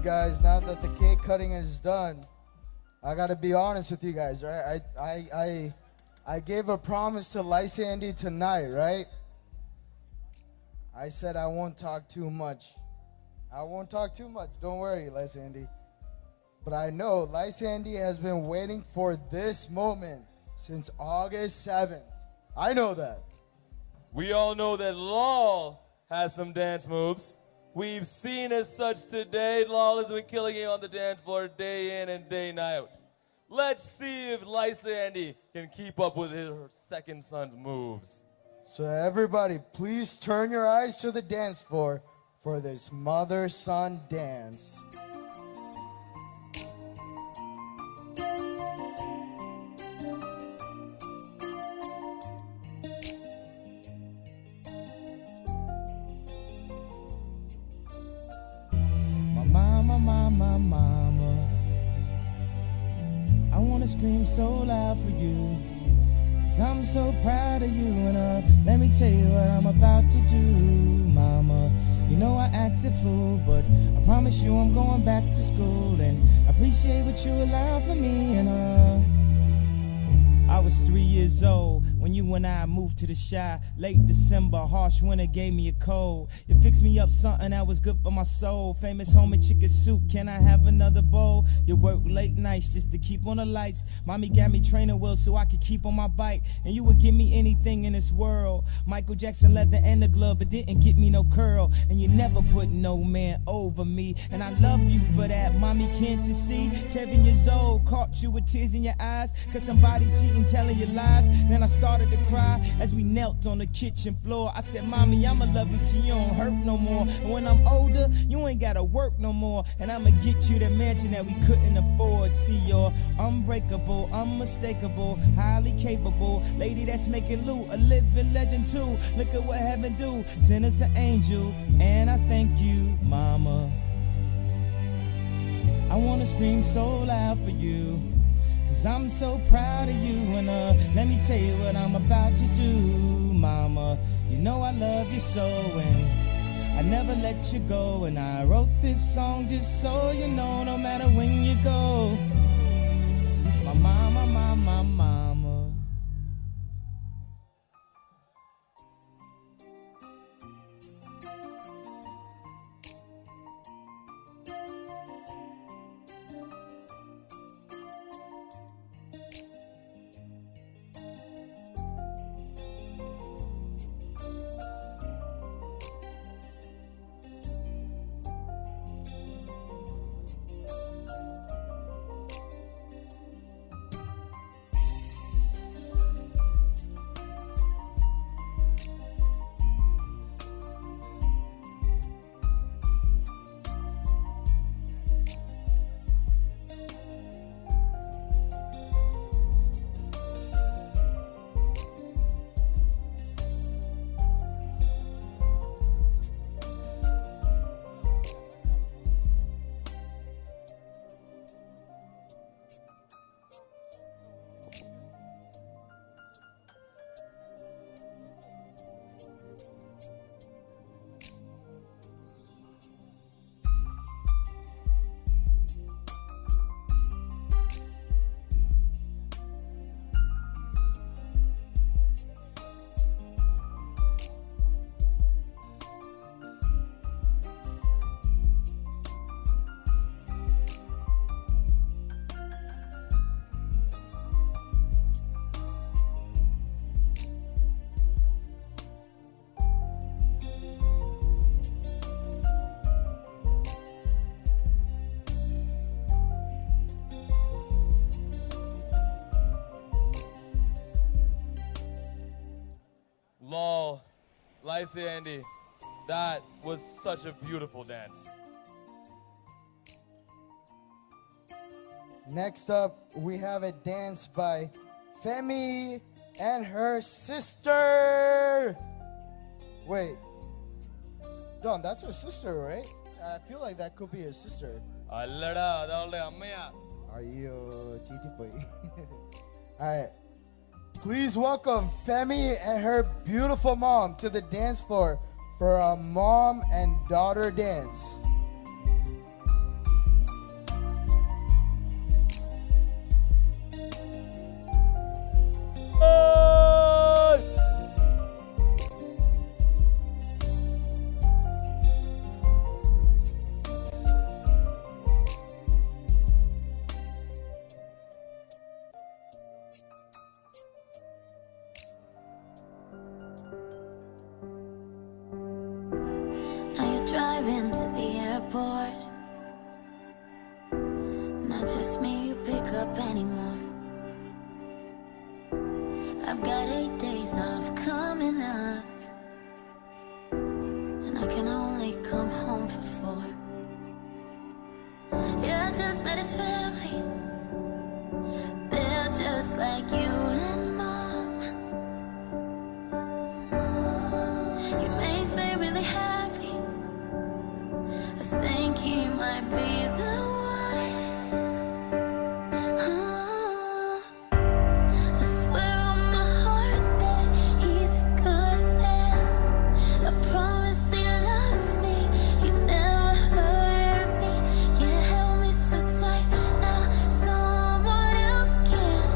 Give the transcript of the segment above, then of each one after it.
right, guys. Now that the cake cutting is done, I gotta be honest with you guys, right? I gave a promise to Lice Andy tonight, right? I said I won't talk too much. I won't talk too much. Don't worry, Lice Andy. But I know Lice Andy has been waiting for this moment since August 7th. I know that. We all know that Lal has some dance moves. We've seen as such today. Lal has been killing it on the dance floor day in and day out. Let's see if Lice Andy can keep up with her second son's moves. So everybody, please turn your eyes to the dance floor for this mother-son dance. Mama, I wanna scream so loud for you, 'cause I'm so proud of you, and let me tell you what I'm about to do, Mama. You know I act a fool, but I promise you I'm going back to school, and I appreciate what you allow for me, and I was 3 years old when you and I moved to the Shy. Late December, harsh winter gave me a cold. You fixed me up something that was good for my soul. Famous homie chicken soup, can I have another bowl? You work late nights just to keep on the lights. Mommy got me training wheels so I could keep on my bike. And you would give me anything in this world. Michael Jackson leather and the glove, but didn't get me no curl. And you never put no man over me. And I love you for that, mommy, can't you see? 7 years old, caught you with tears in your eyes, 'cause somebody cheating, telling you lies. Then I started to cry as we knelt on the kitchen floor. I said, Mommy, I'ma love you till you don't hurt no more. And when I'm older, you ain't gotta work no more. And I'ma get you the mansion that we couldn't afford. See, you're unbreakable, unmistakable, highly capable lady that's making loot, a living legend too. Look at what heaven do, send us an angel. And I thank you, Mama. I wanna scream so loud for you, 'cause I'm so proud of you, and let me tell you what I'm about to do, Mama. You know I love you so, and I never let you go. And I wrote this song just so you know, no matter when you go, my mama, my mama. Lal, Lice Andy, that was such a beautiful dance. Next up, we have a dance by Femy and her sister. Wait, Don, that's her sister, right? I feel like that could be her sister. Allada, adavale ammayya. Ayyo, cheaty boy. All right. Please welcome Femy and her beautiful mom to the dance floor for a mom and daughter dance. I've got 8 days off coming up, and I can only come home for 4. Yeah, I just met his family. They're just like you and Mom. He makes me really happy. I think he might be the one. I swear on my heart that he's a good man. I promise he loves me. He never hurt me. You held me so tight. Now someone else can.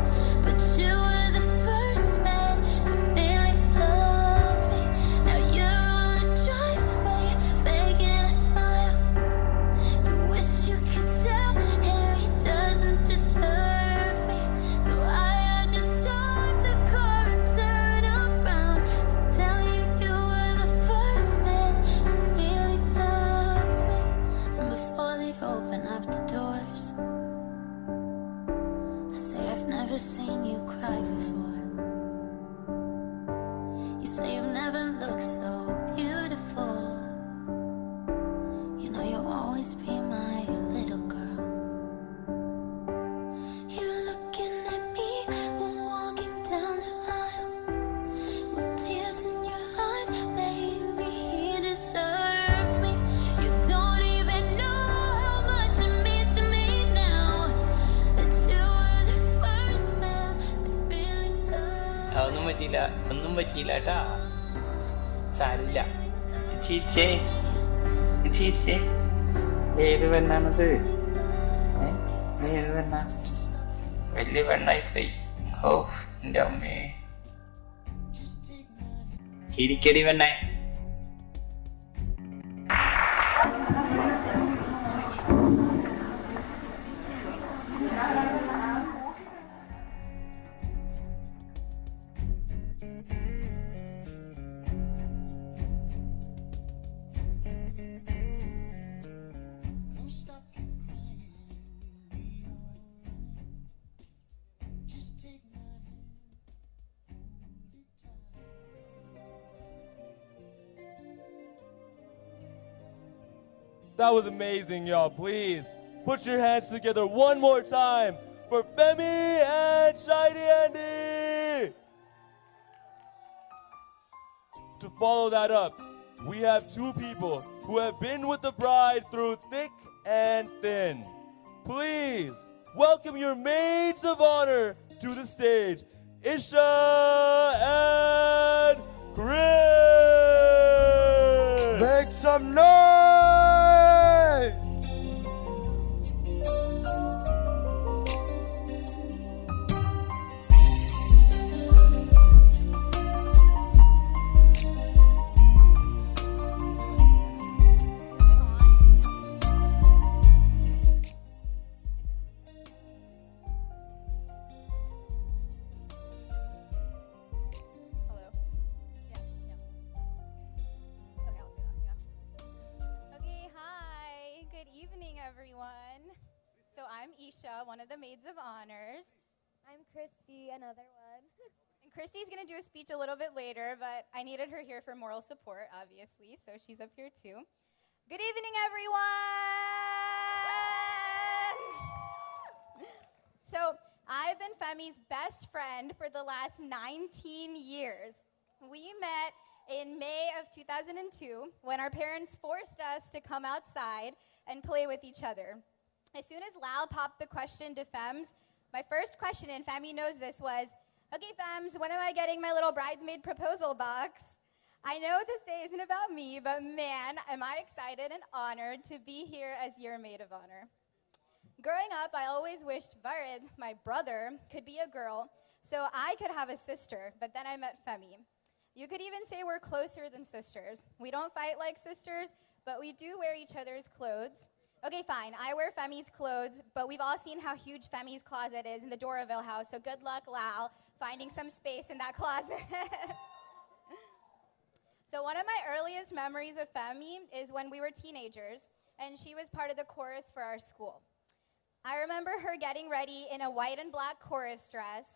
But you were the first man that really loved me. Now you're on a driveway faking a smile. You wish you could tell him he doesn't deserve me. So I had to stop the car and turn around to tell you you were the first man that really loved me. And before they open up the doors, I say I've never seen you cry before. You say you've never looked so beautiful. You know you'll always be my little girl. You're looking at me walking down the aisle with tears in your eyes. Maybe he deserves me. You don't even know how much it means to me now that you were the first man that really loved. ഒന്നും പറ്റിയില്ല കേട്ടാ. സാരില്ല. ചിരിച്ചേ ചിരിച്ചേ. ഏത് പെണ്ണാണത്? ഏത് പെണ്ണ? വലിയ പെണ്ണായിപ്പോയി. ഓ എൻ്റെ അമ്മേ. ചിരിക്കടി പെണ്ണേ. That was amazing, y'all. Please put your hands together one more time for Femy and Shiny Andy. To follow that up, we have 2 people who have been with the bride through thick and thin. Please welcome your maids of honor to the stage, Isha and Chris. Make some noise! One of the maids of honors. I'm Christy, another one. And Christy's going to do a speech a little bit later, but I needed her here for moral support, obviously, so she's up here too. Good evening, everyone! So, I've been Femy's best friend for the last 19 years. We met in May of 2002 when our parents forced us to come outside and play with each other. As soon as Lal popped the question to Fems, my first question, and Femy knows this, was, okay, Fems, when am I getting my little bridesmaid proposal box? I know this day isn't about me, but man, am I excited and honored to be here as your maid of honor. Growing up, I always wished Varid, my brother, could be a girl so I could have a sister, but then I met Femy. You could even say we're closer than sisters. We don't fight like sisters, but we do wear each other's clothes. Okay, fine, I wear Femy's clothes, but we've all seen how huge Femy's closet is in the Doraville house, so good luck, Lal, finding some space in that closet. So one of my earliest memories of Femy is when we were teenagers, and she was part of the chorus for our school. I remember her getting ready in a white and black chorus dress.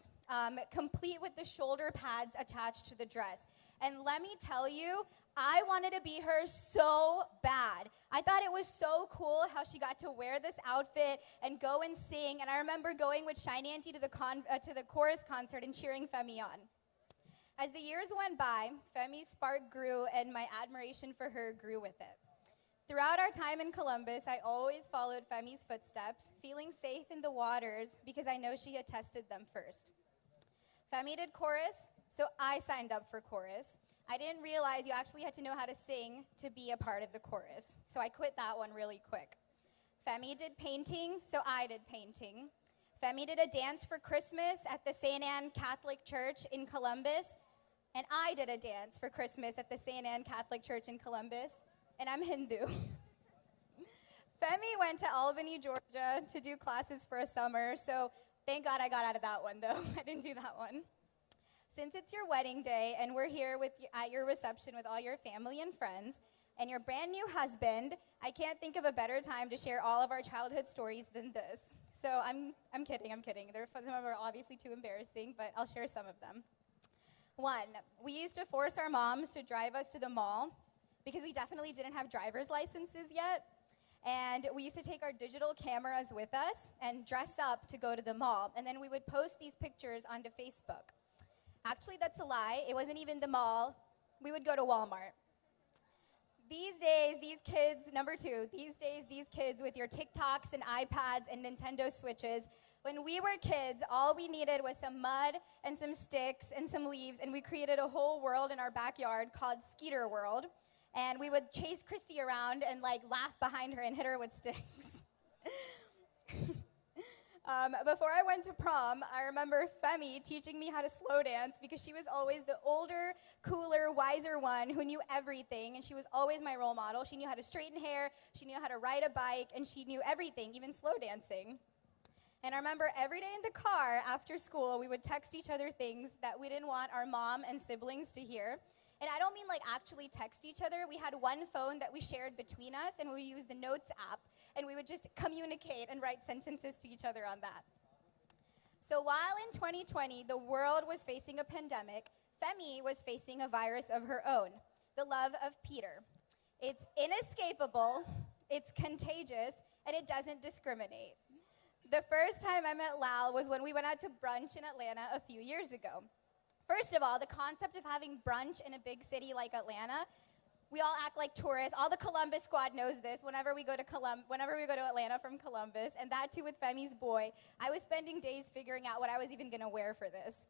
complete with the shoulder pads attached to the dress. And let me tell you, I wanted to be her so bad. I thought it was so cool how she got to wear this outfit and go and sing. And I remember going with Shiny Auntie to the chorus concert and cheering Femy on. As the years went by, Femy's spark grew and my admiration for her grew with it. Throughout our time in Columbus, I always followed Femy's footsteps, feeling safe in the waters because I know she had tested them first. Femy did chorus, so I signed up for chorus. I didn't realize you actually had to know how to sing to be a part of the chorus, so I quit that one really quick. Femy did painting, so I did painting. Femy did a dance for Christmas at the St. Anne Catholic Church in Columbus, and I did a dance for Christmas at the St. Anne Catholic Church in Columbus, and I'm Hindu. Femy went to Albany, Georgia to do classes for a summer, so thank God I got out of that one, though. I didn't do that one. Since it's your wedding day and we're here at your reception with all your family and friends and your brand new husband, I can't think of a better time to share all of our childhood stories than this. So I'm kidding. Some of them are obviously too embarrassing, but I'll share some of them. One, we used to force our moms to drive us to the mall because we definitely didn't have driver's licenses yet. And we used to take our digital cameras with us and dress up to go to the mall. And then we would post these pictures onto Facebook. Actually, that's a lie. It wasn't even the mall. We would go to Walmart. These days, these kids with your TikToks and iPads and Nintendo Switches, when we were kids, all we needed was some mud and some sticks and some leaves, and we created a whole world in our backyard called Skeeter World. And we would chase Christy around and laugh behind her and hit her with sticks. Before I went to prom, I remember Femy teaching me how to slow dance because she was always the older, cooler, wiser one who knew everything, and she was always my role model. She knew how to straighten hair, she knew how to ride a bike, and she knew everything, even slow dancing. And I remember every day in the car after school, we would text each other things that we didn't want our mom and siblings to hear. And I don't mean actually text each other. We had one phone that we shared between us, and we used the Notes app. And we would just communicate and write sentences to each other on that. So while in 2020, the world was facing a pandemic, Femy was facing a virus of her own, the love of Peter. It's inescapable, it's contagious, and it doesn't discriminate. The first time I met Lal was when we went out to brunch in Atlanta a few years ago. First of all, the concept of having brunch in a big city like Atlanta, we all act like tourists. All the Columbus squad knows this. Whenever we go to Atlanta from Columbus, and that too with Femy's boy, I was spending days figuring out what I was even gonna wear for this.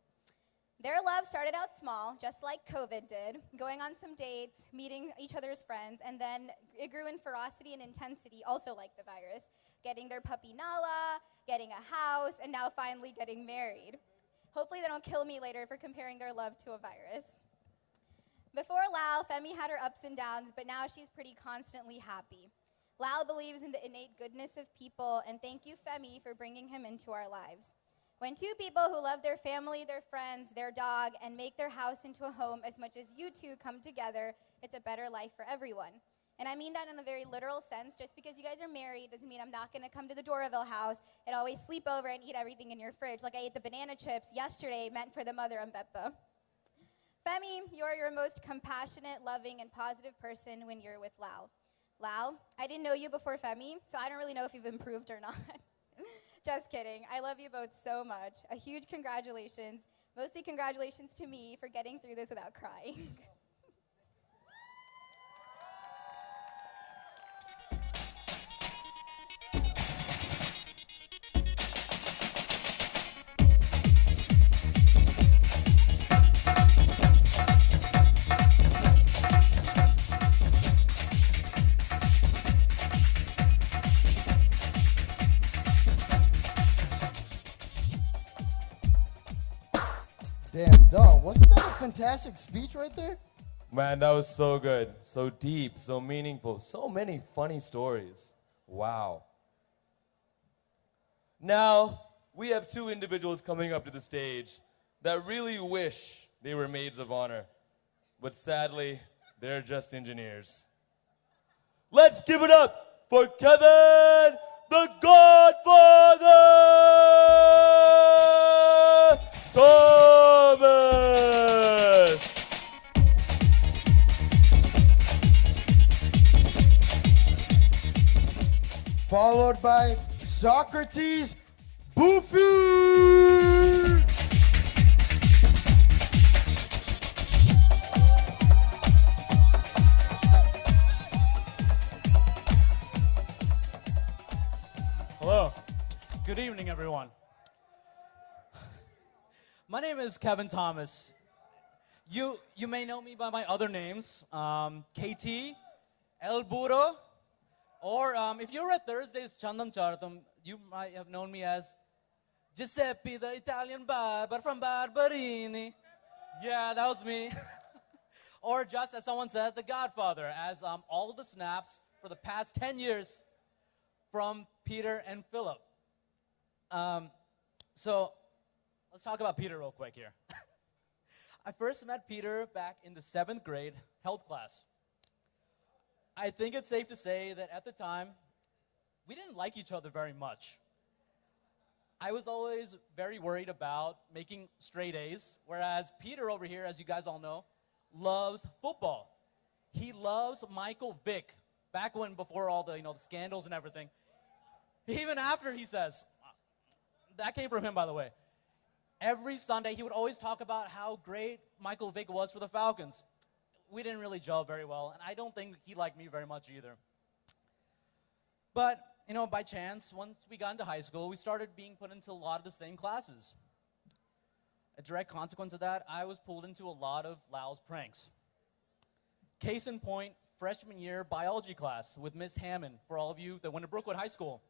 Their love started out small, just like COVID did, going on some dates, meeting each other's friends, and then it grew in ferocity and intensity, also like the virus, getting their puppy Nala, getting a house, and now finally getting married. Hopefully they don't kill me later for comparing their love to a virus. Before Lal, Femy had her ups and downs, but now she's pretty constantly happy. Lal believes in the innate goodness of people, and thank you, Femy, for bringing him into our lives. When two people who love their family, their friends, their dog, and make their house into a home as much as you two come together, it's a better life for everyone. And I mean that in a very literal sense. Just because you guys are married doesn't mean I'm not going to come to the Doraville house and always sleep over and eat everything in your fridge. Like I ate the banana chips yesterday meant for the mother and Beppa. Femy, you are your most compassionate, loving, and positive person when you're with Lal. Lal, I didn't know you before Femy, so I don't really know if you've improved or not. Just kidding. I love you both so much. A huge congratulations. Mostly congratulations to me for getting through this without crying. Damn, Don, wasn't that a fantastic speech right there? Man, that was so good, so deep, so meaningful, so many funny stories. Wow. Now, we have two individuals coming up to the stage that really wish they were maids of honor, but sadly, they're just engineers. Let's give it up for Kevin, the Godfather! followed by Socrates Boofy. Hello. Good evening, everyone. My name is Kevin Thomas. You may know me by my other names, KT, El Burro, or if you were at Thursday's Chandam Chartam, you might have known me as Giuseppe, the Italian barber from Barberini. Yeah, that was me. Or just as someone said, the Godfather, as all of the snaps for the past 10 years from Peter and Philip. So let's talk about Peter real quick here. I first met Peter back in the 7th grade health class. I think it's safe to say that at the time, we didn't like each other very much. I was always very worried about making straight A's, whereas Peter over here, as you guys all know, loves football. He loves Michael Vick, back when, before all the, the scandals and everything. Even after, he says, that came from him, by the way. Every Sunday, he would always talk about how great Michael Vick was for the Falcons. We didn't really gel very well, and I don't think he liked me very much either. But, by chance, once we got into high school, we started being put into a lot of the same classes. A direct consequence of that, I was pulled into a lot of Lau's pranks. Case in point, freshman year biology class with Miss Hammond, for all of you that went to Brookwood High School.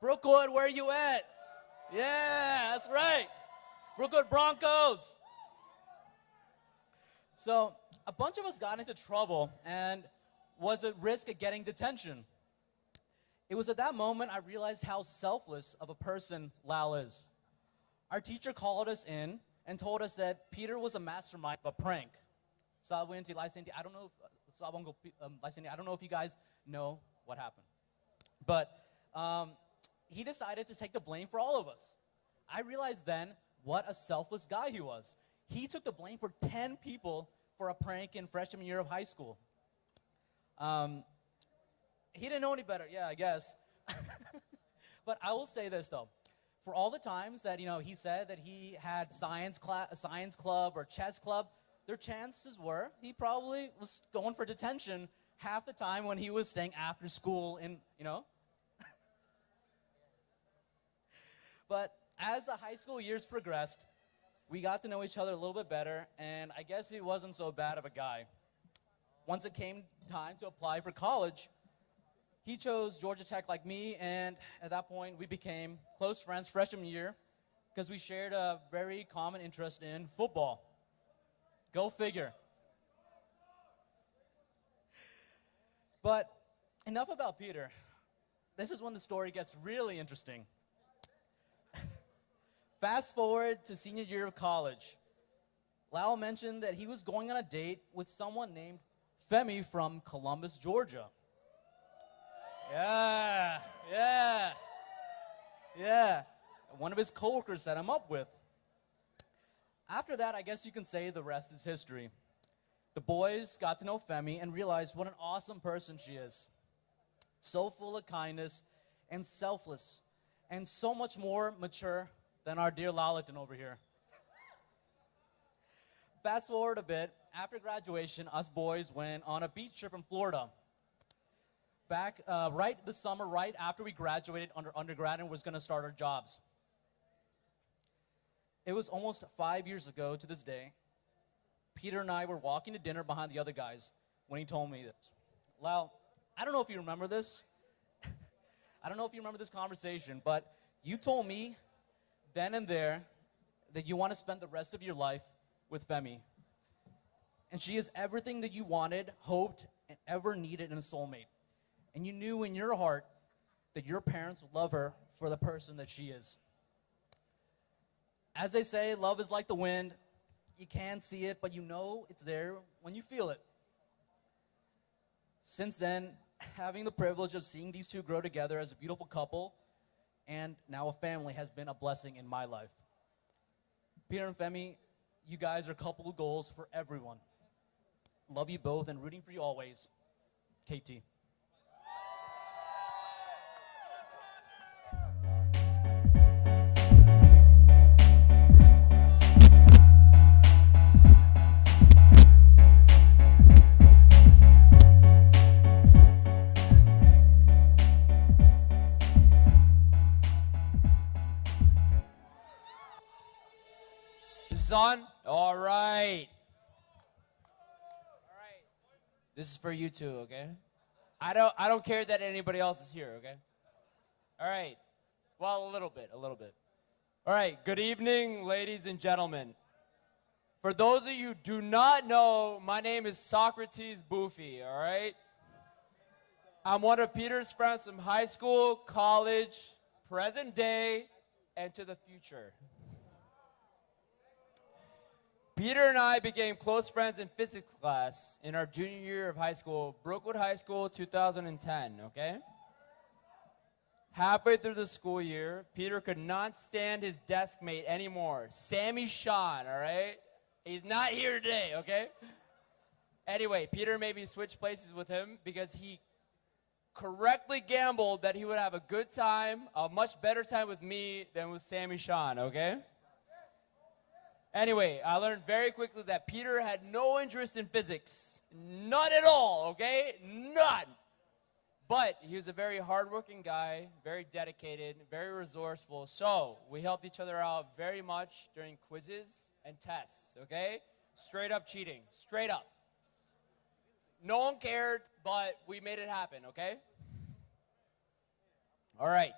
Brookwood, where you at? Yeah, that's right. Brookwood Broncos. So a bunch of us got into trouble and was at risk of getting detention. It was at that moment I realized how selfless of a person Lal is. Our teacher called us in and told us that Peter was a mastermind of a prank. I don't know if you guys know what happened. But he decided to take the blame for all of us. I realized then what a selfless guy he was. He took the blame for 10 people for a prank in freshman year of high school. He didn't know any better, yeah, I guess. But I will say this, though. For all the times that, he said that he had science club or chess club, their chances were he probably was going for detention half the time when he was staying after school in, But as the high school years progressed, we got to know each other a little bit better, and I guess he wasn't so bad of a guy. Once it came time to apply for college, he chose Georgia Tech like me, and at that point, we became close friends freshman year because we shared a very common interest in football. Go figure. But enough about Peter. This is when the story gets really interesting. Fast forward to senior year of college. Lau mentioned that he was going on a date with someone named Femy from Columbus, Georgia. Yeah. One of his coworkers set him up with. After that, I guess you can say the rest is history. The boys got to know Femy and realized what an awesome person she is. So full of kindness and selfless and so much more mature than our dear Lalaton over here. Fast forward a bit, after graduation, us boys went on a beach trip in Florida. Back right this summer, right after we graduated undergrad and was going to start our jobs. It was almost 5 years ago to this day. Peter and I were walking to dinner behind the other guys when he told me this. Lau, I don't know if you remember this. I don't know if you remember this conversation, but you told me then and there that you want to spend the rest of your life with Femy. And she is everything that you wanted, hoped, and ever needed in a soulmate. And you knew in your heart that your parents would love her for the person that she is. As they say, love is like the wind. You can't see it, but you know it's there when you feel it. Since then, having the privilege of seeing these two grow together as a beautiful couple and now a family has been a blessing in my life. Peter and Femy, you guys are couple of goals for everyone. Love you both and rooting for you always. KT. This is on? All right. All right. This is for you too, okay? I don't care that anybody else is here, okay? All right. Well, a little bit. All right. Good evening, ladies and gentlemen. For those of you who do not know, my name is Socrates Boofy, all right? I'm one of Peter's friends from high school, college, present day, and to the future. Peter and I became close friends in physics class in our junior year of high school, Brookwood High School, 2010, okay? Halfway through the school year, Peter could not stand his desk mate anymore, Sammy Sean, all right? He's not here today, okay? Anyway, Peter made me switch places with him because he correctly gambled that he would have a good time, a much better time with me than with Sammy Sean, okay? Anyway, I learned very quickly that Peter had no interest in physics. None at all, okay? None. But he was a very hardworking guy, very dedicated, very resourceful. So we helped each other out very much during quizzes and tests, okay? Straight up cheating, straight up. No one cared, but we made it happen, okay? All right.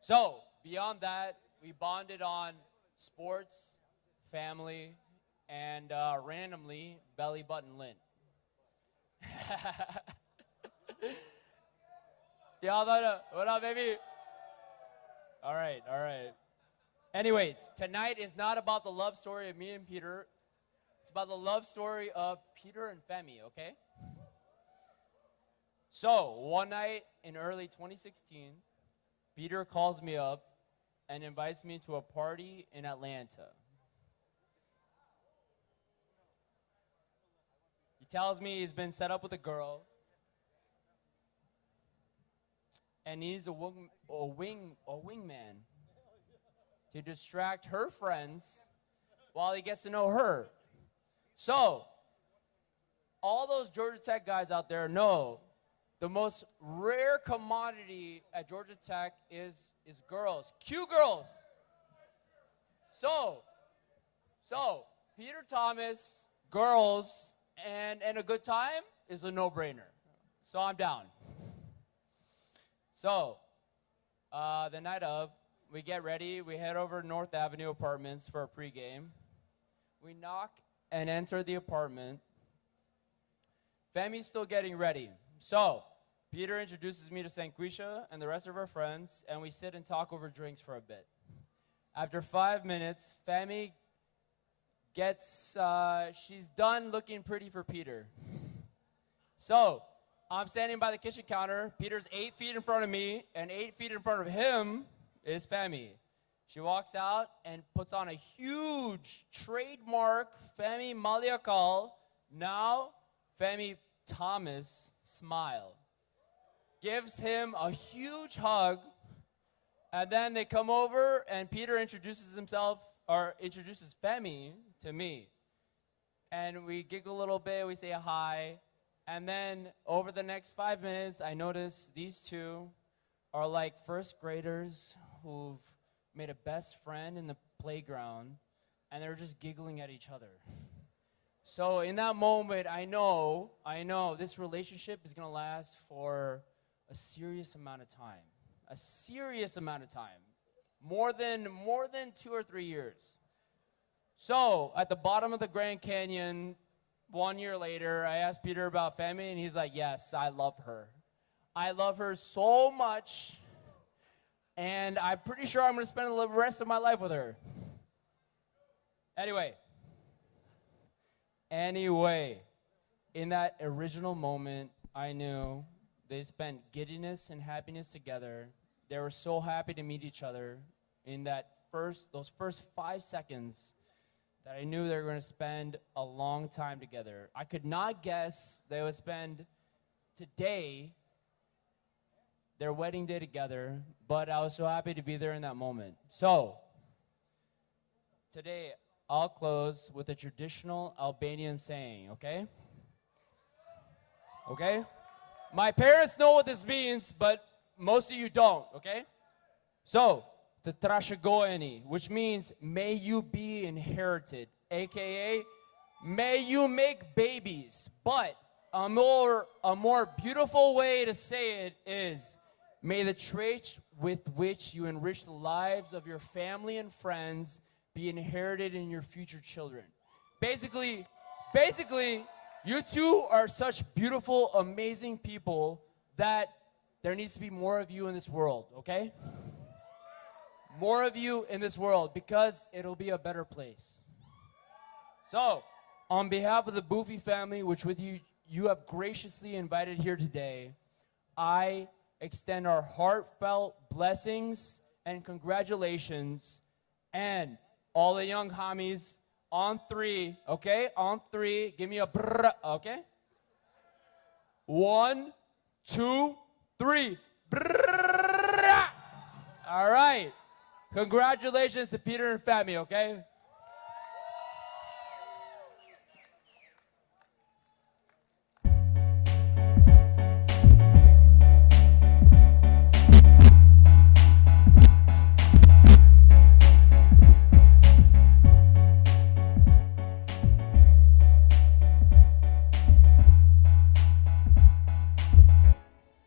So beyond that, we bonded on sports, family, and randomly, belly button lint. Y'all know, what up, baby? All right. Anyways, tonight is not about the love story of me and Peter. It's about the love story of Peter and Femy, okay? So, one night in early 2016, Peter calls me up and invites me to a party in Atlanta. He tells me he's been set up with a girl and he needs a wingman to distract her friends while he gets to know her. So, all those Georgia Tech guys out there know the most rare commodity at Georgia Tech is girls, cute girls. So Peter Thomas, girls, and a good time is a no-brainer. So I'm down. So the night of, we get ready. We head over to North Avenue Apartments for a pregame. We knock and enter the apartment. Femy's still getting ready. So Peter introduces me to Sanquisha and the rest of her friends, and we sit and talk over drinks for a bit. After 5 minutes, Femy gets, she's done looking pretty for Peter. So I'm standing by the kitchen counter. Peter's 8 feet in front of me, and 8 feet in front of him is Femy. She walks out and puts on a huge trademark Femy Maliakal, now Femy Thomas smile. Gives him a huge hug, and then they come over and Peter introduces himself, or introduces Femy to me. And we giggle a little bit, we say hi, and then over the next 5 minutes, I notice these two are like first graders who've made a best friend in the playground, and they're just giggling at each other. So in that moment, I know this relationship is gonna last for a serious amount of time, more than 2 or 3 years. So at the bottom of the Grand Canyon, 1 year later, I asked Peter about Femy, and he's like, yes, I love her. I love her so much, and I'm pretty sure I'm going to spend the rest of my life with her. Anyway, in that original moment, I knew they spent giddiness and happiness together. They were so happy to meet each other in those first 5 seconds that I knew they were going to spend a long time together. I could not guess they would spend today, their wedding day together, but I was so happy to be there in that moment. So, today I'll close with a traditional Albanian saying, okay? Okay? My parents know what this means, but most of you don't, okay? So, Tetrashagoeni, which means may you be inherited, aka may you make babies. But a more beautiful way to say it is, may the traits with which you enrich the lives of your family and friends be inherited in your future children. Basically, you two are such beautiful, amazing people that there needs to be more of you in this world, okay? More of you in this world, because it'll be a better place. So, on behalf of the Boofy family, which with you have graciously invited here today, I extend our heartfelt blessings and congratulations, and all the young homies, on three, okay? On three, give me a brrr, okay? 1, 2, 3. Brrr. All right. Congratulations to Peter and Femy, okay?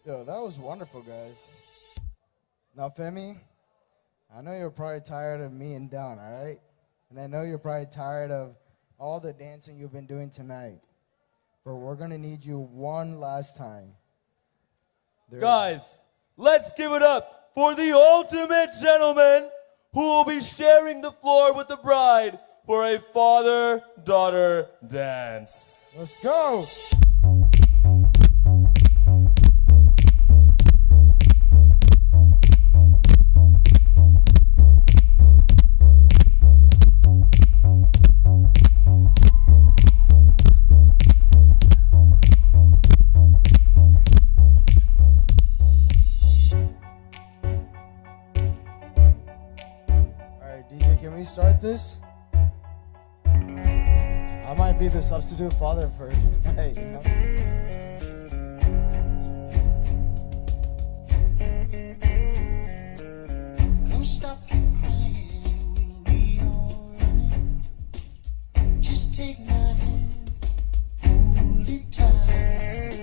Yo, that was wonderful, guys. Now, Femy, I know you're probably tired of me and down, all right? And I know you're probably tired of all the dancing you've been doing tonight. But we're going to need you one last time. Guys, let's give it up for the ultimate gentleman who will be sharing the floor with the bride for a father-daughter dance. Let's go. Can we start this? I might be the substitute father for tonight, you know? Come stop your crying, it will be alright. Just take my hand, hold it tight.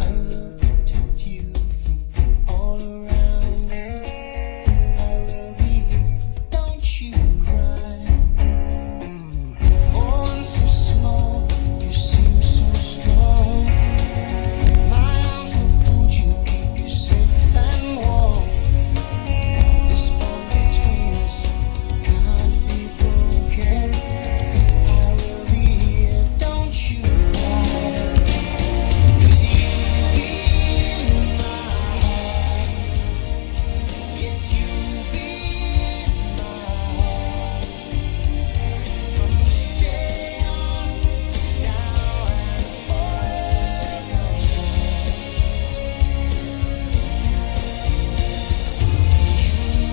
I will protect you from all around me. I will be here, don't you cry. For I'm so small, you seem so strong. My arms will hold you, keep you safe and warm. This bond between us can't be broken. I will be here, don't you cry. 'Cause you'll be in my heart. Yes, you'll be in my heart. From this day on, now and forevermore. You'll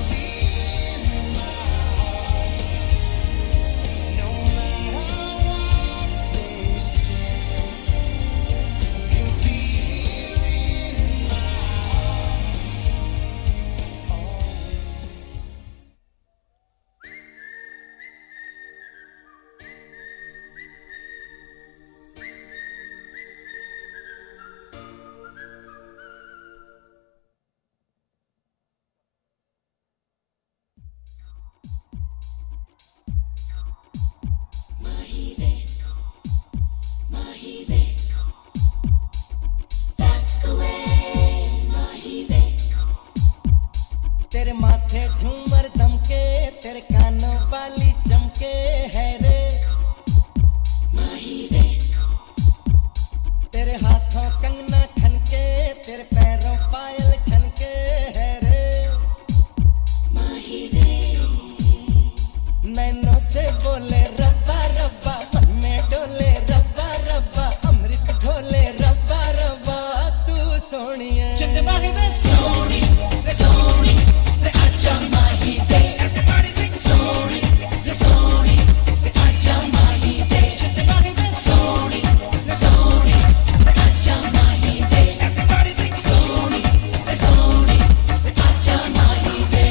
be in my heart. No matter what they say, you'll be here in my heart always. That's the way, Mahive. तेरे माथे झूमर दमके तेरे कानों वाली चमके है रे Mahive. तेरे हाथों कंगना खनके तेरे पैरों पायल छनके है रे Mahive. नैनों से बोले रब्बा रब्बा मन में डोले रब्बा रब्बा अमृत घोले रब्बा रब्बा तू सोनिए Sony, Sony, Acha Mahive. Everybody sing Sony, Sony, Acha Mahive. Sony, Sony, Acha Mahive. Everybody sing Sony, Sony, Acha Mahive.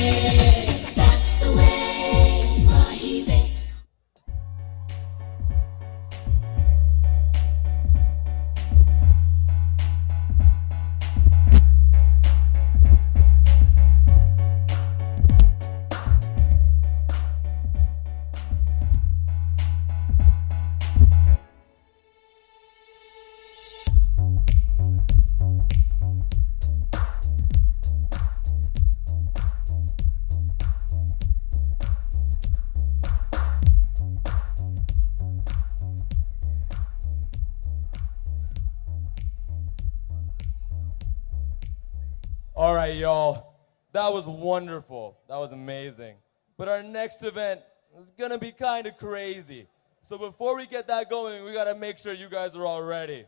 All right, y'all. That was wonderful. That was amazing. But our next event is going to be kind of crazy. So before we get that going, we got to make sure you guys are all ready.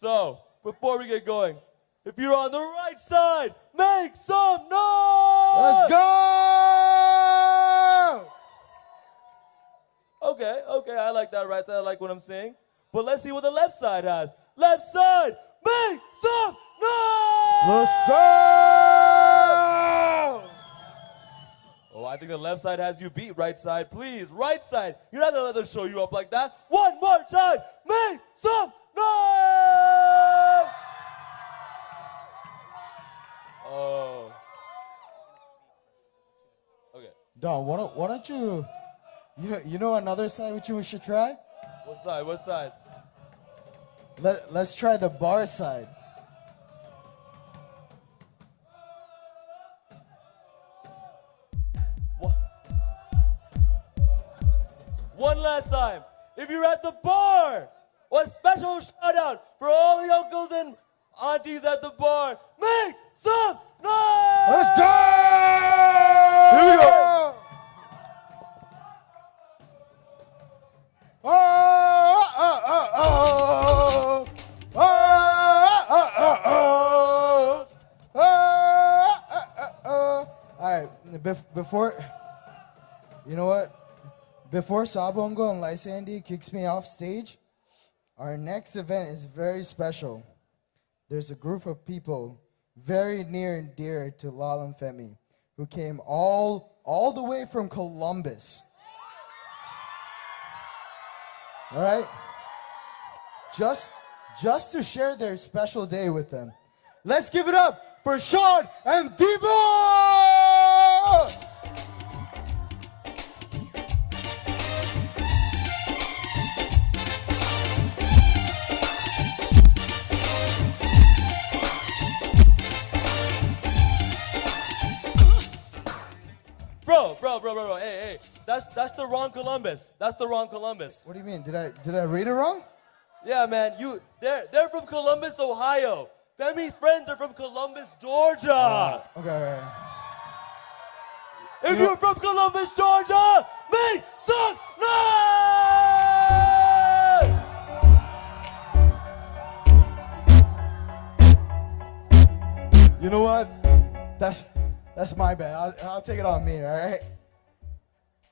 So, before we get going, if you're on the right side, make some noise! Let's go! Okay, I like that right side. I like what I'm saying. But let's see what the left side has. Left side, make some noise! Let's go! Oh, I think the left side has you beat. Right side, please. Right side. You're not gonna let them show you up like that. One more time, make some noise! Oh. Okay. Don, why don't you, you know another side which we should try? What side? What side? Let's try the bar side. One last time. If you're at the bar, one special shout out for all the uncles and aunties at the bar. Make some noise! Let's go! Here we go. All right, before, you know what? Before Sabongo and Lysandi kicks me off stage, our next event is very special. There's a group of people very near and dear to Lal and Femy who came all the way from Columbus. All right? Just to share their special day with them. Let's give it up for Sean and Debo! Bro, hey, that's the wrong Columbus. That's the wrong Columbus. What do you mean? Did I read it wrong? Yeah, man, they're from Columbus, Ohio. Femy's friends are from Columbus, Georgia. Okay. If you're from Columbus, Georgia, make some noise! You know what? That's my bad. I'll take it on me, all right?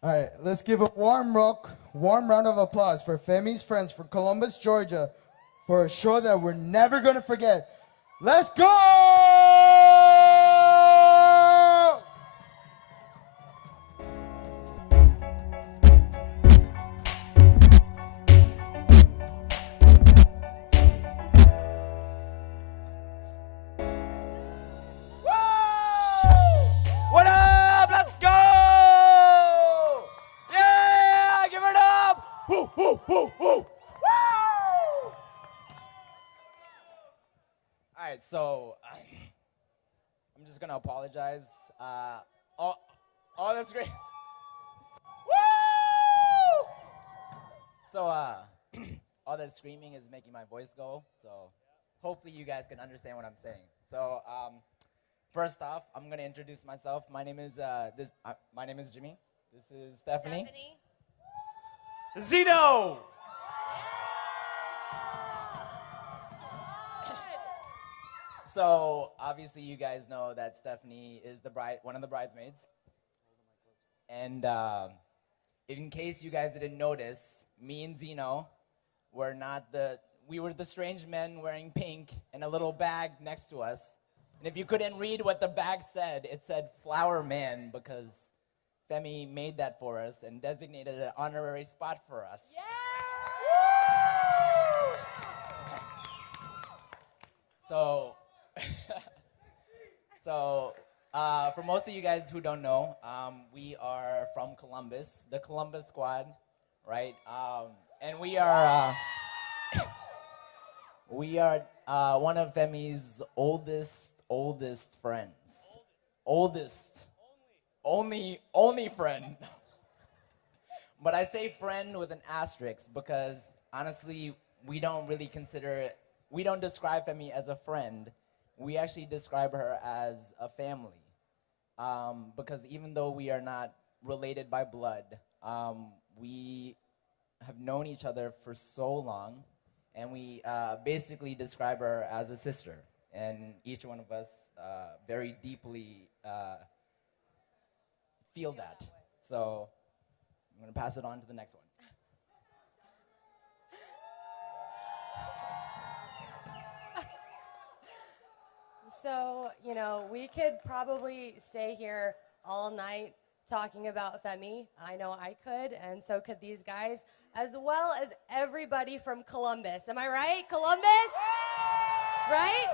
All right, let's give a warm round of applause for Femy's friends from Columbus, Georgia, for a show that we're never going to forget. Let's go! What up? Let's go! Yeah, give it up! Woo, woo, woo, woo! Woo! All right, so I'm just gonna apologize. Oh, that's great. Woo! So, all that screaming is making my voice go. So, hopefully, you guys can understand what I'm saying. So, first off, I'm gonna introduce myself. My name is my name is Jimmy. This is Stephanie. Zeno. So obviously, you guys know that Stephanie is the one of the bridesmaids. And in case you guys didn't notice, me and Zeno were we were the strange men wearing pink and a little bag next to us. And if you couldn't read what the bag said, it said Flower Man because Femy made that for us and designated an honorary spot for us. Yeah! So, for most of you guys who don't know, we are from Columbus, the Columbus Squad, right? And we are one of Femy's oldest friends. Only friend. But I say friend with an asterisk because honestly, we don't describe Femy as a friend. we actually describe her as a family. Because even though we are not related by blood, we have known each other for so long, and we basically describe her as a sister. And each one of us very deeply feel that. So I'm going to pass it on to the next one. So, you know, we could probably stay here all night talking about Femy. I know I could, and so could these guys, as well as everybody from Columbus. Am I right? Columbus? Right?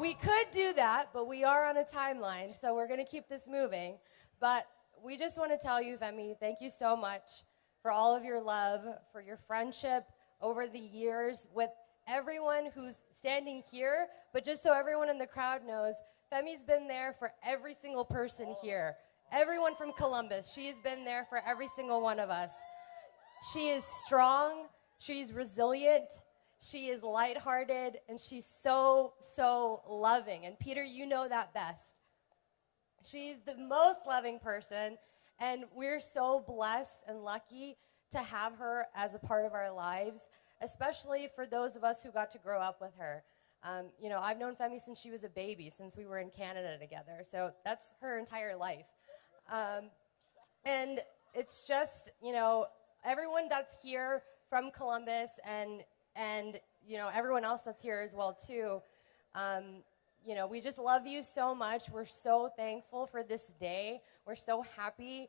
We could do that, but we are on a timeline, so we're going to keep this moving. But we just want to tell you, Femy, thank you so much for all of your love, for your friendship over the years with everyone who's standing here, but just so everyone in the crowd knows, Femy's been there for every single person here. Everyone from Columbus, she's been there for every single one of us. She is strong, she's resilient, she is lighthearted, and she's so, so loving. And Peter, you know that best. She's the most loving person, and we're so blessed and lucky to have her as a part of our lives, especially for those of us who got to grow up with her. You know, I've known Femy since she was a baby, since we were in Canada together, so that's her entire life. And it's just, you know, everyone that's here from Columbus and you know, everyone else that's here as well too, you know, we just love you so much. We're so thankful for this day. We're so happy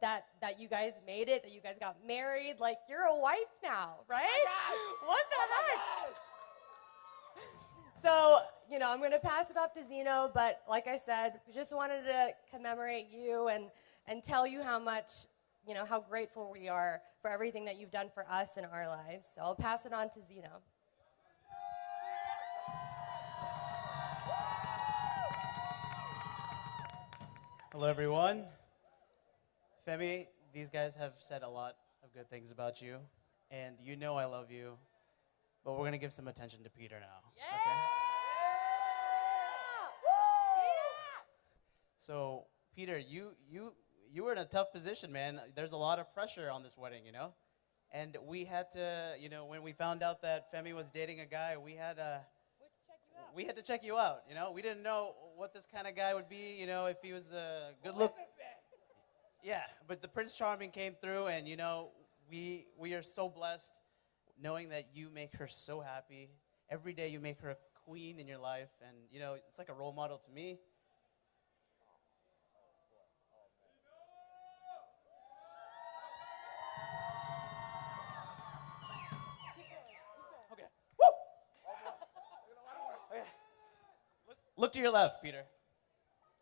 that you guys made it, that you guys got married. Like, you're a wife now, right? What the heck? So, you know, I'm going to pass it off to Zeno, but like I said, we just wanted to commemorate you and tell you how much, you know, how grateful we are for everything that you've done for us in our lives. So I'll pass it on to Zeno. Hello, everyone. Femy, these guys have said a lot of good things about you, and you know I love you, but we're going to give some attention to Peter now. Yeah! Okay? So, Peter, you were in a tough position, man. There's a lot of pressure on this wedding, you know? And we had to, you know, when we found out that Femy was dating a guy, we had to check you out, you know? We didn't know what this kind of guy would be, you know, if he was a good look. Yeah, but the Prince Charming came through, and, you know, we are so blessed knowing that you make her so happy. Every day you make her a queen in your life, and, you know, it's like a role model to me. Okay. Woo! Okay. Look to your left, Peter.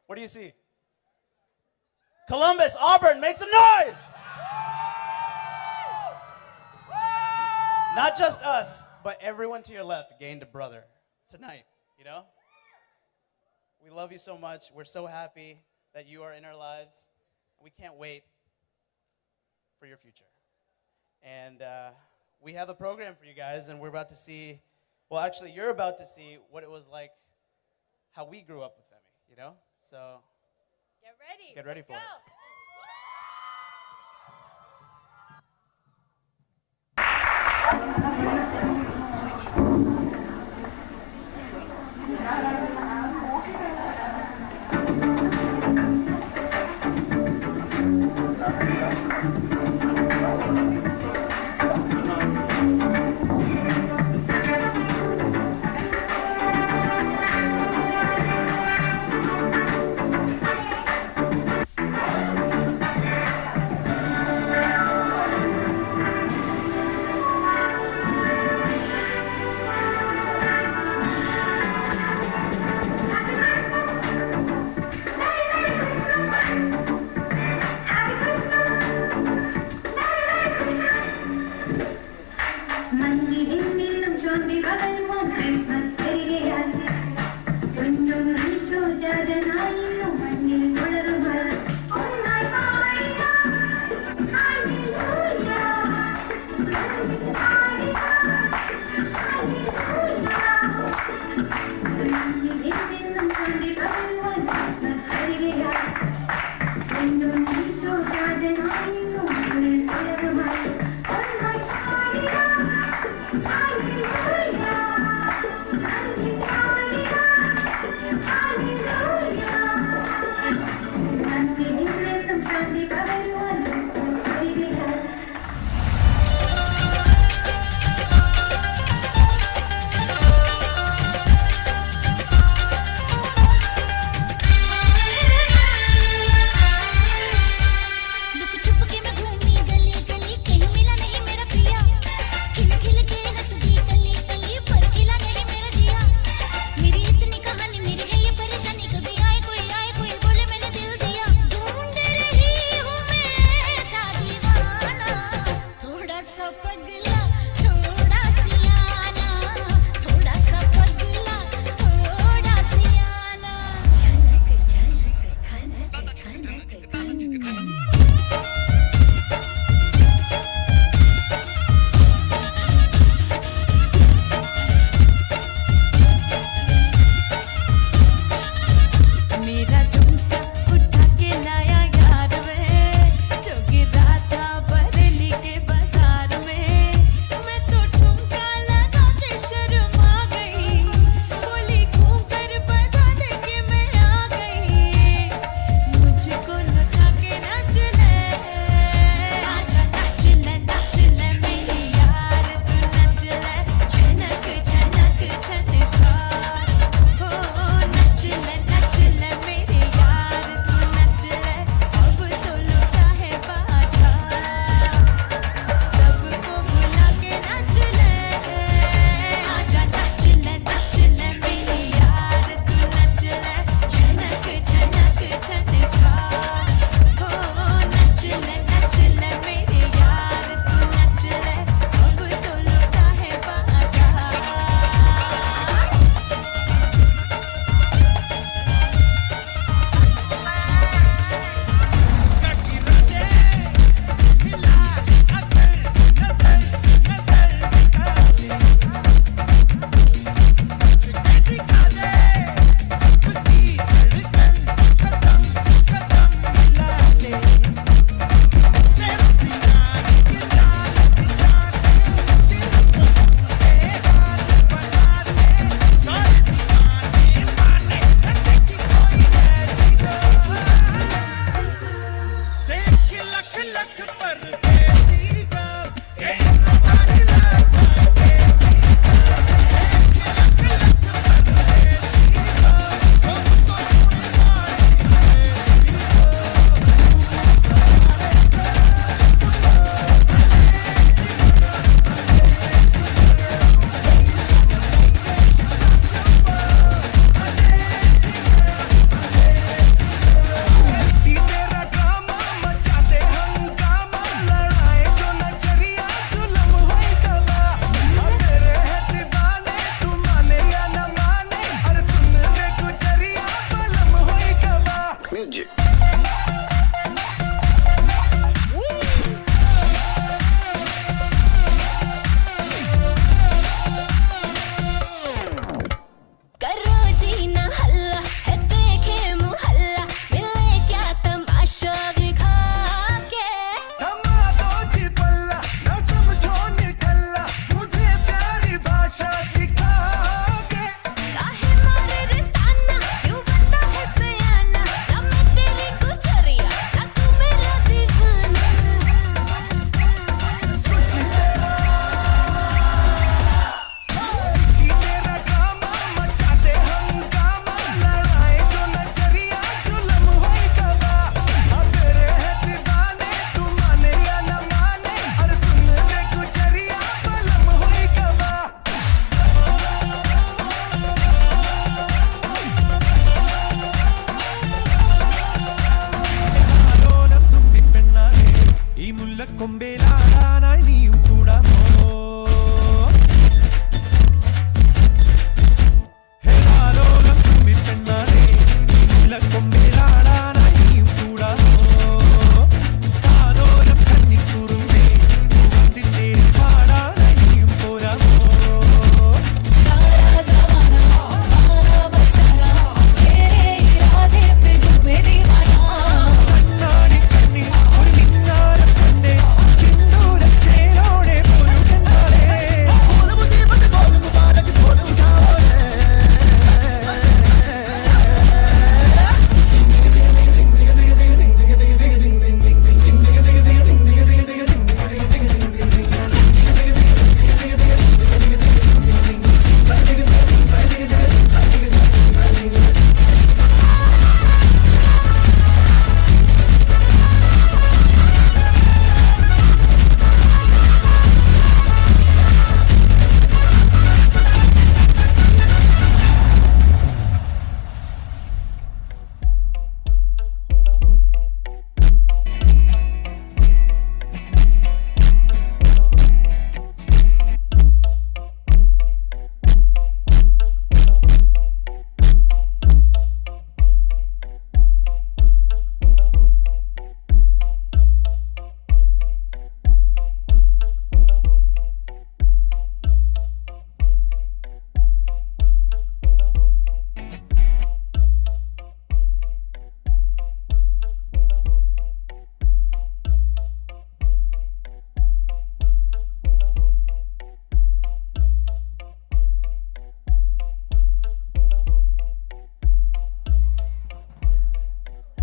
What do you see? Columbus, Auburn, make some noise! Not just us, but everyone to your left gained a brother tonight, you know? We love you so much. We're so happy that you are in our lives. We can't wait for your future. And we have a program for you guys, and we're about to see, well, actually, you're about to see what it was like, how we grew up with Femy, you know? So get ready for it.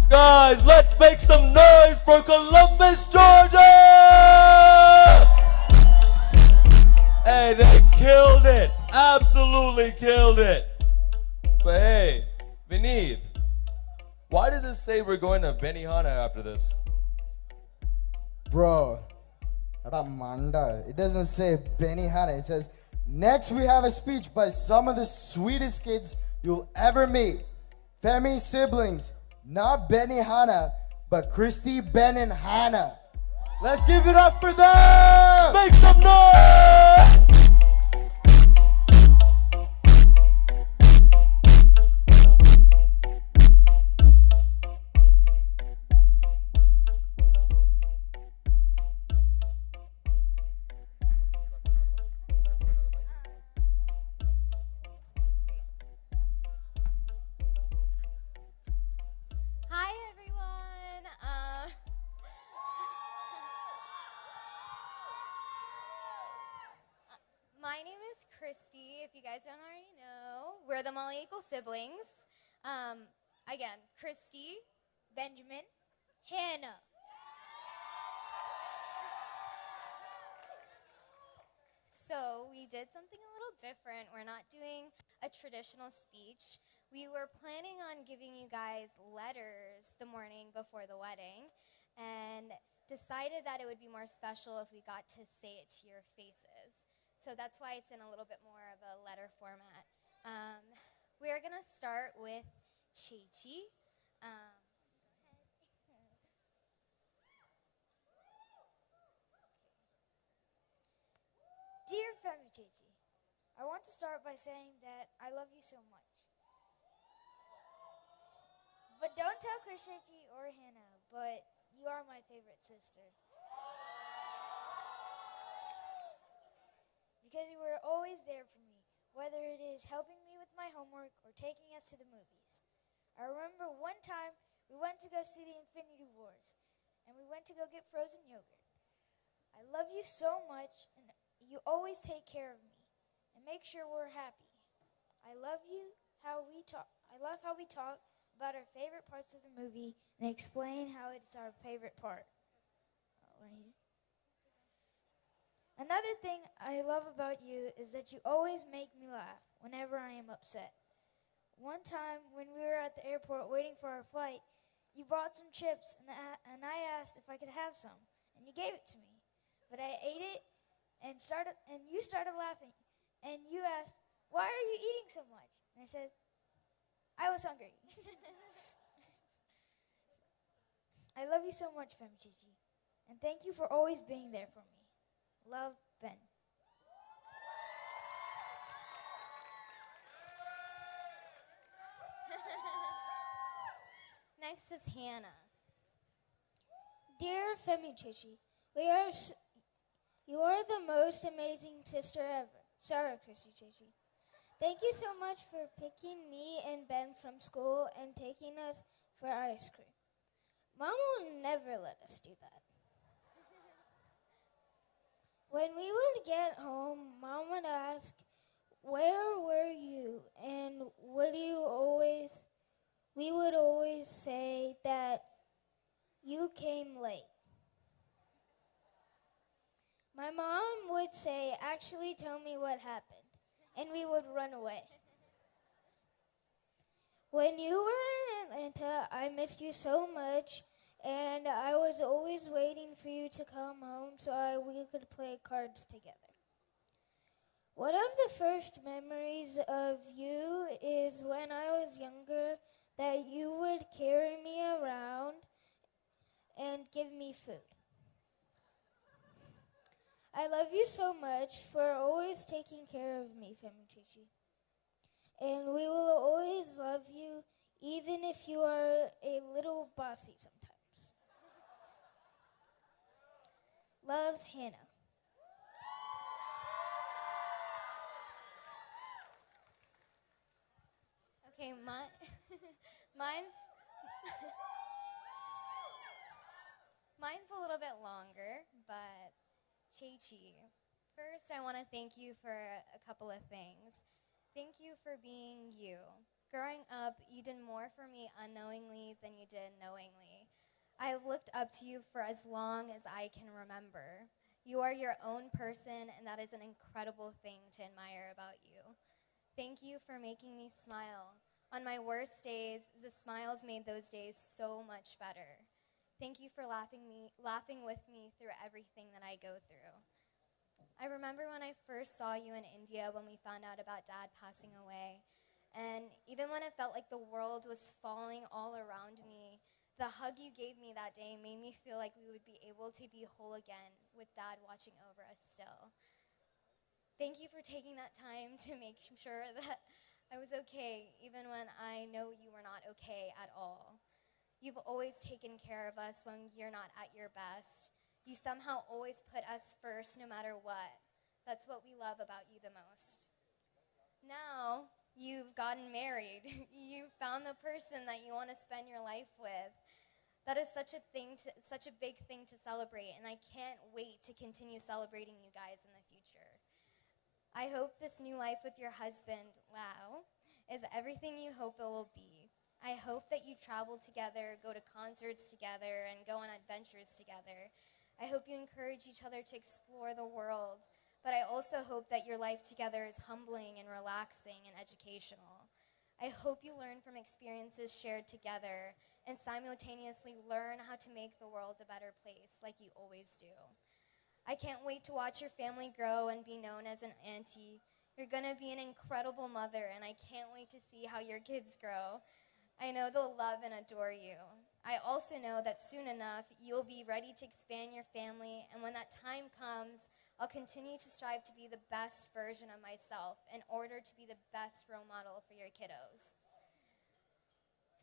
Guys, let's make some noise for Columbus, Georgia! Hey, they killed it. Absolutely killed it. But hey, Vineeth, why does it say we're going to Benihana after this? Bro, Manda. It doesn't say Benihana. It says, next we have a speech by some of the sweetest kids you'll ever meet. Femy siblings, not Benihana, but Christy, Ben, and Hannah. Let's give it up for them! Make some noise! Hi, everyone. My name is Christy, if you guys don't already know. We're the Molly Equal siblings. Again, Christy, Benjamin, Hannah. So we did something a little different. We're not doing a traditional speech. We were planning on giving you guys letters the morning before the wedding and decided that it would be more special if we got to say it to your faces. So that's why it's in a little bit more of a letter format. We're going to start with Chi-Chi. Dear Femy Chichi, I want to start by saying that I love you so much. But don't tell Krishichi or Hannah, but you are my favorite sister. Because you were always there for me, whether it is helping me with my homework or taking us to the movies. I remember one time we went to go see the Infinity Wars, and we went to go get frozen yogurt. I love you so much, and you always take care of me and make sure we're happy. I love you how we talk. I love how we talk about our favorite parts of the movie and explain how it's our favorite part. Right here. Another thing I love about you is that you always make me laugh whenever I am upset. One time when we were at the airport waiting for our flight, you brought some chips and I asked if I could have some, and you gave it to me. But I ate it and you started laughing, and you asked, "Why are you eating so much?" And I said, "I was hungry." I love you so much, Femy Chichi, and thank you for always being there for me. Love, Ben. Next is Hannah. Dear Femy Chichi, you are the most amazing sister ever. Sorry, Chrissy Chichi. Thank you so much for picking me and Ben from school and taking us for ice cream. Mom will never let us do that. When we would get home, Mom would ask, "Where were you?" And we would always say that you came late. My mom would say, "Actually, tell me what happened," and we would run away. When you were in Atlanta, I missed you so much, and I was always waiting for you to come home so we could play cards together. One of the first memories of you is when I was younger that you would carry me around and give me food. I love you so much for always taking care of me, Femy Chichi. And we will always love you, even if you are a little bossy sometimes. Love, Hannah. Okay, mine's mine's a little bit longer, but Chi-Chi. First, I want to thank you for a couple of things. Thank you for being you. Growing up, you did more for me unknowingly than you did knowingly. I have looked up to you for as long as I can remember. You are your own person, and that is an incredible thing to admire about you. Thank you for making me smile. On my worst days, the smiles made those days so much better. Thank you for laughing with me through everything that I go through. I remember when I first saw you in India when we found out about Dad passing away. And even when it felt like the world was falling all around me, the hug you gave me that day made me feel like we would be able to be whole again with Dad watching over us still. Thank you for taking that time to make sure that I was okay, even when I know you were not okay at all. You've always taken care of us when you're not at your best. You somehow always put us first no matter what. That's what we love about you the most. Now, you've gotten married. You've found the person that you want to spend your life with. That is such a big thing to celebrate, and I can't wait to continue celebrating you guys in the future. I hope this new life with your husband, Lau, is everything you hope it will be. I hope that you travel together, go to concerts together, and go on adventures together. I hope you encourage each other to explore the world, but I also hope that your life together is humbling and relaxing and educational. I hope you learn from experiences shared together and simultaneously learn how to make the world a better place like you always do. I can't wait to watch your family grow and be known as an auntie. You're going to be an incredible mother, and I can't wait to see how your kids grow. I know they'll love and adore you. I also know that soon enough, you'll be ready to expand your family, and when that time comes, I'll continue to strive to be the best version of myself in order to be the best role model for your kiddos.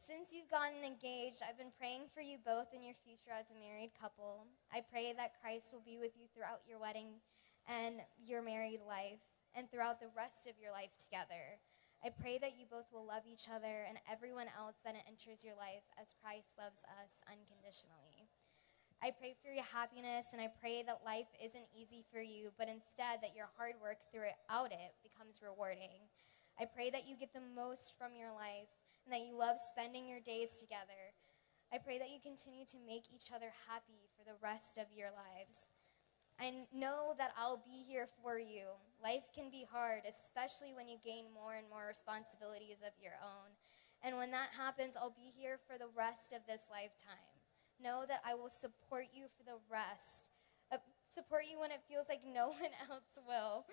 Since you've gotten engaged, I've been praying for you both in your future as a married couple. I pray that Christ will be with you throughout your wedding and your married life and throughout the rest of your life together. I pray that you both will love each other and everyone else that enters your life as Christ loves us unconditionally. I pray for your happiness, and I pray that life isn't easy for you, but instead that your hard work throughout it becomes rewarding. I pray that you get the most from your life and that you love spending your days together. I pray that you continue to make each other happy for the rest of your lives. I know that I'll be here for you. Life can be hard, especially when you gain more and more responsibilities of your own. And when that happens, I'll be here for the rest of this lifetime. Know that I will support you for the rest. Support you when it feels like no one else will.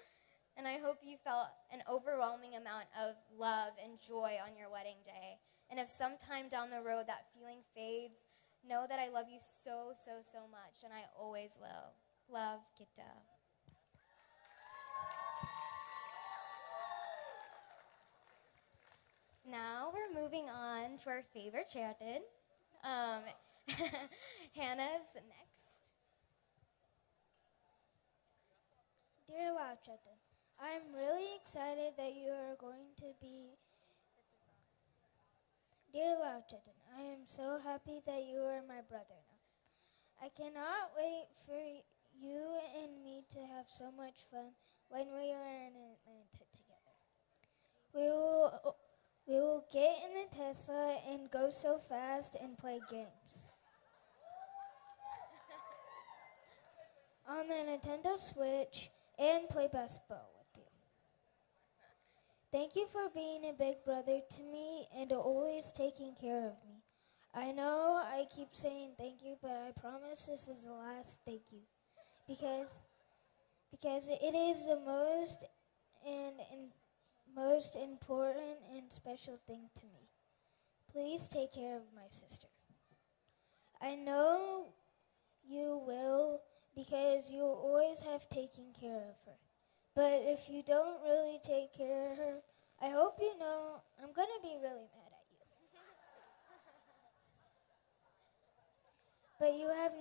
And I hope you felt an overwhelming amount of love and joy on your wedding day. And if sometime down the road that feeling fades, know that I love you so, so, so much, and I always will. Love, Gitta. Now we're moving on to our favorite chanted. Hannah's next. Dear Wow Chetan, I'm really excited that you are going to be. Dear Wow Chetan, I am so happy that you are my brother now. I cannot wait for you and me to have so much fun when we are in Atlanta together. We will get in a Tesla and go so fast and play games. On the Nintendo Switch and play basketball with you. Thank you for being a big brother to me and always taking care of me. I know I keep saying thank you, but I promise this is the last thank you. Because it is the most most important and special thing to me. Please take care of my sister. I know you will because you always have taken care of her. But if you don't really take care of her, I hope you know I'm going to be really mad at you. But you have